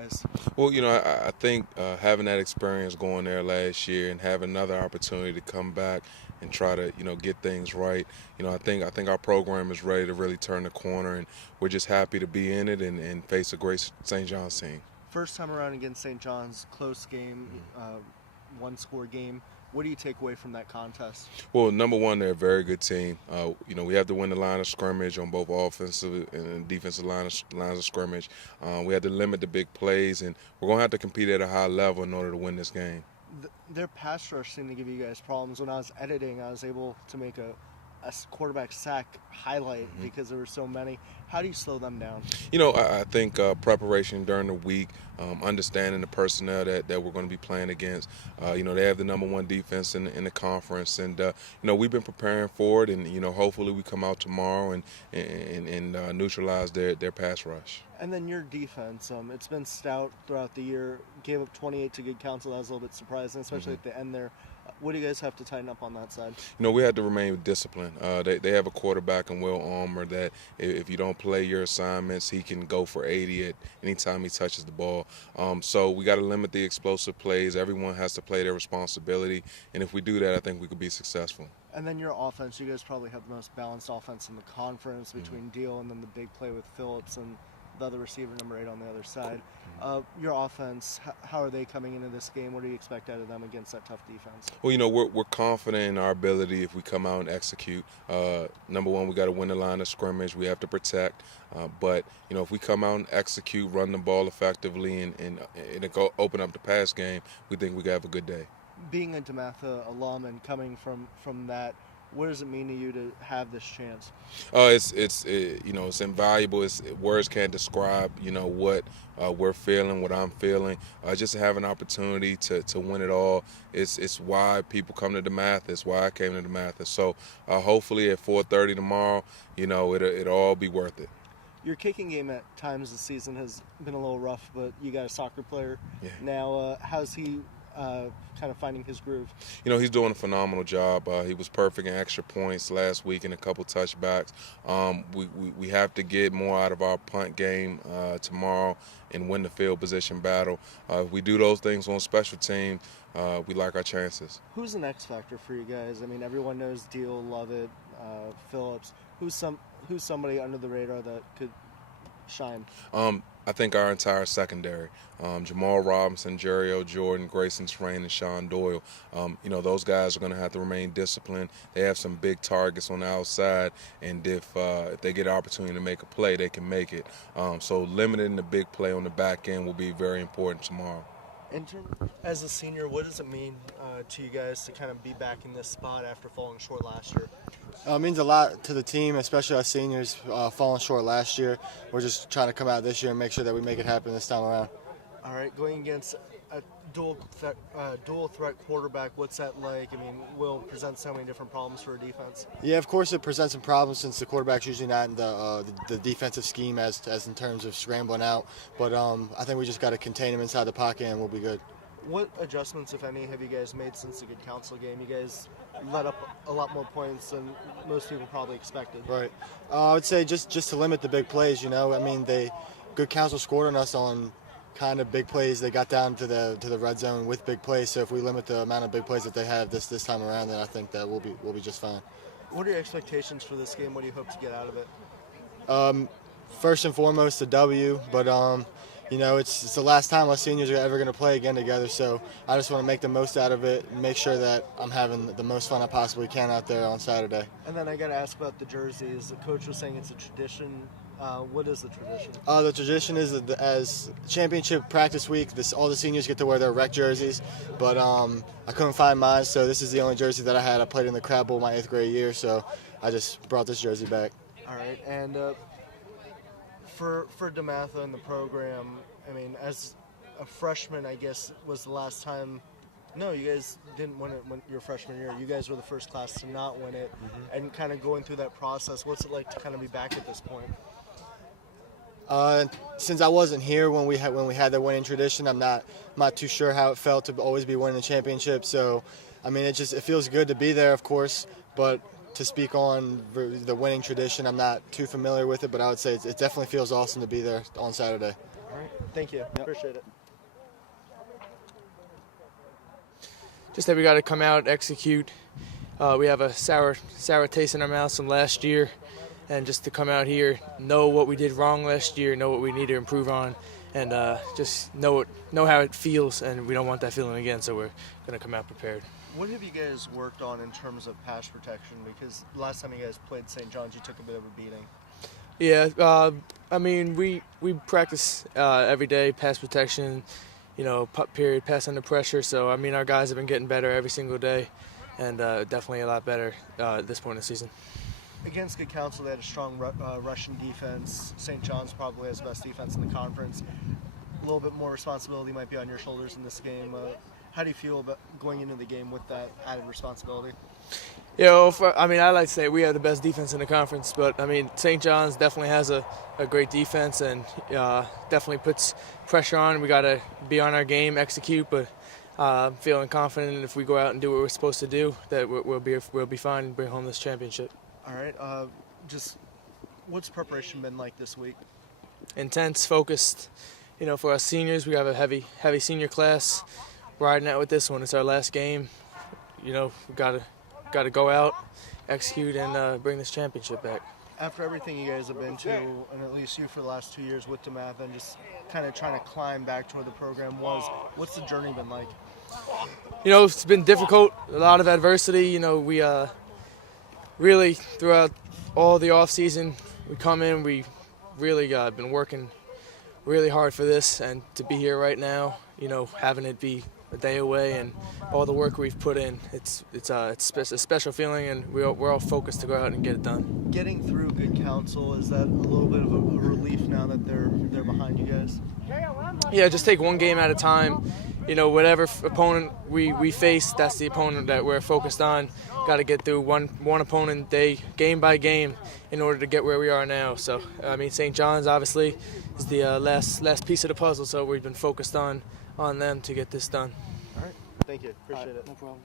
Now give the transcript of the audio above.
guys? Well, I think having that experience going there last year and having another opportunity to come back and try to, get things right. I think our program is ready to really turn the corner, and we're just happy to be in it and face a great St. John's team. First time around against St. John's, close game, one-score game. What do you take away from that contest? Well, number one, they're a very good team. We have to win the line of scrimmage on both offensive and defensive lines of scrimmage. We have to limit the big plays, and we're going to have to compete at a high level in order to win this game. Their pass rush seemed to give you guys problems. When I was editing, I was able to make a quarterback sack highlight because there were so many. How do you slow them down? I think preparation during the week, understanding the personnel that we're going to be playing against. They have the number one defense in the conference, and we've been preparing for it, and hopefully we come out tomorrow and neutralize their pass rush. And then your defense, it's been stout throughout the year. Gave up 28 to Good Counsel. That was a little bit surprising, especially at the end there. What do you guys have to tighten up on that side? We had to remain disciplined. They have a quarterback in Will Armour that if you don't play your assignments, he can go for 80 at any time he touches the ball. So we got to limit the explosive plays. Everyone has to play their responsibility, and if we do that, I think we could be successful. And then your offense, you guys probably have the most balanced offense in the conference between Deal and then the big play with Phillips and the other receiver, number 8 on the other side. Your offense, how are they coming into this game? What do you expect out of them against that tough defense? Well, we're confident in our ability if we come out and execute. Number one, we got to win the line of scrimmage. We have to protect. But if we come out and execute, run the ball effectively, and go open up the pass game, we think we got to have a good day. Being a DeMatha alum and coming from that, what does it mean to you to have this chance? It's invaluable. Words can't describe what we're feeling, what I'm feeling. Just to have an opportunity to win it all. It's why people come to DeMatha. It's why I came to DeMatha. So hopefully at 4:30 tomorrow, it'll all be worth it. Your kicking game at times this season has been a little rough, but you got a soccer player now. How's he kind of finding his groove? He's doing a phenomenal job. He was perfect in extra points last week and a couple touchbacks. We have to get more out of our punt game tomorrow and win the field position battle. If we do those things on special team, we like our chances. Who's the next factor for you guys? I mean, everyone knows Deal, Lovett, Phillips. Who's somebody under the radar that could shine? I think our entire secondary, Jamal Robinson, Jerry Jordan, Grayson Strain, and Sean Doyle, those guys are going to have to remain disciplined. They have some big targets on the outside, and if they get an opportunity to make a play, they can make it. So limiting the big play on the back end will be very important tomorrow. As a senior, what does it mean to you guys to kind of be back in this spot after falling short last year? It means a lot to the team, especially us seniors falling short last year. We're just trying to come out this year and make sure that we make it happen this time around. All right, going against a dual threat quarterback, what's that like? I mean, will present so many different problems for a defense. Yeah, of course it presents some problems since the quarterback's usually not in the defensive scheme as in terms of scrambling out. But I think we just got to contain him inside the pocket and we'll be good. What adjustments, if any, have you guys made since the Good Counsel game? You guys let up a lot more points than most people probably expected. Right. I would say just to limit the big plays. I mean, Good Counsel scored on us on kind of big plays. They got down to the red zone with big plays. So if we limit the amount of big plays that they have this time around, then I think that we'll be just fine. What are your expectations for this game? What do you hope to get out of it? First and foremost, a W. But it's the last time us seniors are ever going to play again together. So I just want to make the most out of it and make sure that I'm having the most fun I possibly can out there on Saturday. And then I got to ask about the jerseys. The coach was saying it's a tradition. What is the tradition? The tradition is that as championship practice week, all the seniors get to wear their rec jerseys, but I couldn't find mine, so this is the only jersey that I had. I played in the Crab Bowl my 8th grade year, so I just brought this jersey back. All right, and for DeMatha and the program, I mean, as a freshman, I guess was the last time. No, you guys didn't win it when your freshman year. You guys were the first class to not win it, and kind of going through that process. What's it like to kind of be back at this point? Since I wasn't here when we had the winning tradition, I'm not too sure how it felt to always be winning the championship. So, I mean, it feels good to be there, of course, but to speak on the winning tradition, I'm not too familiar with it. But I would say it definitely feels awesome to be there on Saturday. All right. Thank you. Appreciate it. Just that we got to come out, execute. We have a sour taste in our mouths from last year, and just to come out here, know what we did wrong last year, know what we need to improve on, and just know how it feels, and we don't want that feeling again, so we're going to come out prepared. What have you guys worked on in terms of pass protection? Because last time you guys played St. John's, you took a bit of a beating. Yeah, I mean, we practice every day, pass protection, putt period, pass under pressure. So, I mean, our guys have been getting better every single day, and definitely a lot better at this point in the season. Against Good Counsel, they had a strong rushing defense. St. John's probably has the best defense in the conference. A little bit more responsibility might be on your shoulders in this game. How do you feel about going into the game with that added responsibility? I like to say we have the best defense in the conference, but I mean, St. John's definitely has a great defense and definitely puts pressure on. We got to be on our game, execute, but I'm feeling confident if we go out and do what we're supposed to do, that we'll be fine and bring home this championship. All right. Just what's preparation been like this week? Intense, focused. For us seniors, we have a heavy senior class. Riding out with this one. It's our last game. We got to go out, execute, and bring this championship back. After everything you guys have been to, and at least you for the last 2 years with DeMatha, and just kind of trying to climb back to where the program was, what's the journey been like? It's been difficult, a lot of adversity. We really, throughout all the off season, we come in, we really been working really hard for this, and to be here right now, having it be a day away and all the work we've put in, it's a special feeling, and we're all focused to go out and get it done. Getting through Good Counsel, is that a little bit of a relief now that they're behind you guys? Yeah, just take one game at a time. Whatever opponent we face, that's the opponent that we're focused on. Got to get through one opponent game by game in order to get where we are now. So, I mean, St. John's obviously is the last piece of the puzzle, so we've been focused on them to get this done. All right. Thank you. Appreciate it. No problem.